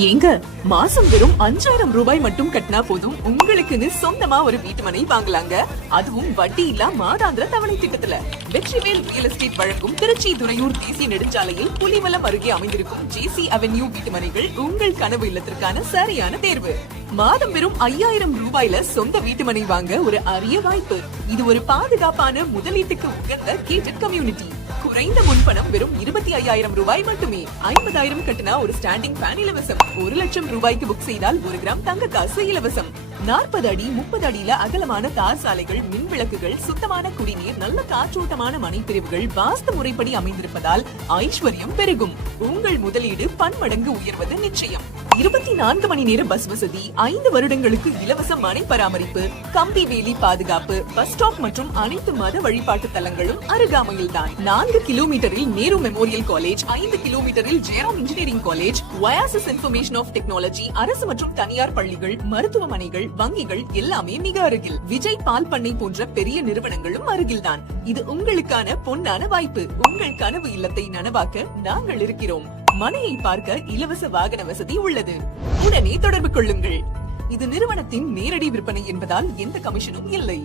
ஏங்க, மாசம் வெறும் 5000 ரூபாய் மட்டும் கட்டினா போதும் உங்களுக்குன்னு சொந்தமா ஒரு வீட்டுமனை வாங்கலாங்க. அதுவும் வட்டி இல்லா மாதாந்திர தவணை திட்டத்துல. வெற்றிவேல் ரியல் எஸ்டேட் வழங்கும் திருச்சி துறையூர் தேசிய நெடுஞ்சாலையில் புலிவலம் அருகே அமைந்திருக்கும் ஜேசி அவென்யூ வீட்டுமனைகள் உங்கள் கனவு இல்லத்திற்கான சரியான தேர்வு. மாதம் வெறும் 5000 ரூபாயில சொந்த வீட்டுமனை வாங்க ஒரு அரிய வாய்ப்பு. இது ஒரு பாதுகாப்பான முதலீட்டுக்கு உகந்த கேட்டட் கம்யூனிட்டி. குறைந்த முன்பணம் வெறும் 25,000 ரூபாய் மட்டுமே. 50,000 கட்டினா ஒரு ஸ்டாண்டிங் ஃபேன் இலவசம். 1,00,000 ரூபாய்க்கு புக் செய்தால் 1 கிராம் தங்க காசு இலவசம். 40 அடி 30 அடியில அகலமான தார் சாலைகள், மின் விளக்குகள், சுத்தமான குடிநீர், நல்ல காற்றோட்டமான மனைப்பிரிவுகள் வாஸ்து முறைப்படி அமைந்திருப்பதால் ஐஸ்வர்யம் பெருகும். உங்கள் முதலீடு பன்மடங்கு உயர்வது நிச்சயம். 24 மணி நேர பஸ் வசதி, 5 வருடங்களுக்கு இலவச மனை பராமரிப்பு, கம்பி வேலி பாதுகாப்பு, பஸ் ஸ்டாப் மற்றும் அனைத்து மத வழிபாட்டு தலங்களும் அருகாமையில் தான். 4 கிலோமீட்டரில் நேரு மெமோரியல் காலேஜ், 5 கிலோமீட்டரில் Jayaram engineering college, oasis information of technology, அரசு மற்றும் தனியார் பள்ளிகள், மருத்துவமனைகள், வங்கிகள் எல்லாமே மிக அருகில். விஜய் பால் பண்ணை போன்ற பெரிய நிறுவனங்களும் அருகில் தான். இது உங்களுக்கான பொன்னான வாய்ப்பு. உங்கள் கனவு இல்லத்தை நனவாக்க நாங்கள் இருக்கிறோம். மனையை பார்க்க இலவச வாகன வசதி உள்ளது. உடனே தொடர்பு கொள்ளுங்கள். இது நிறுவனத்தின் நேரடி விற்பனை என்பதால் எந்த கமிஷனும் இல்லை.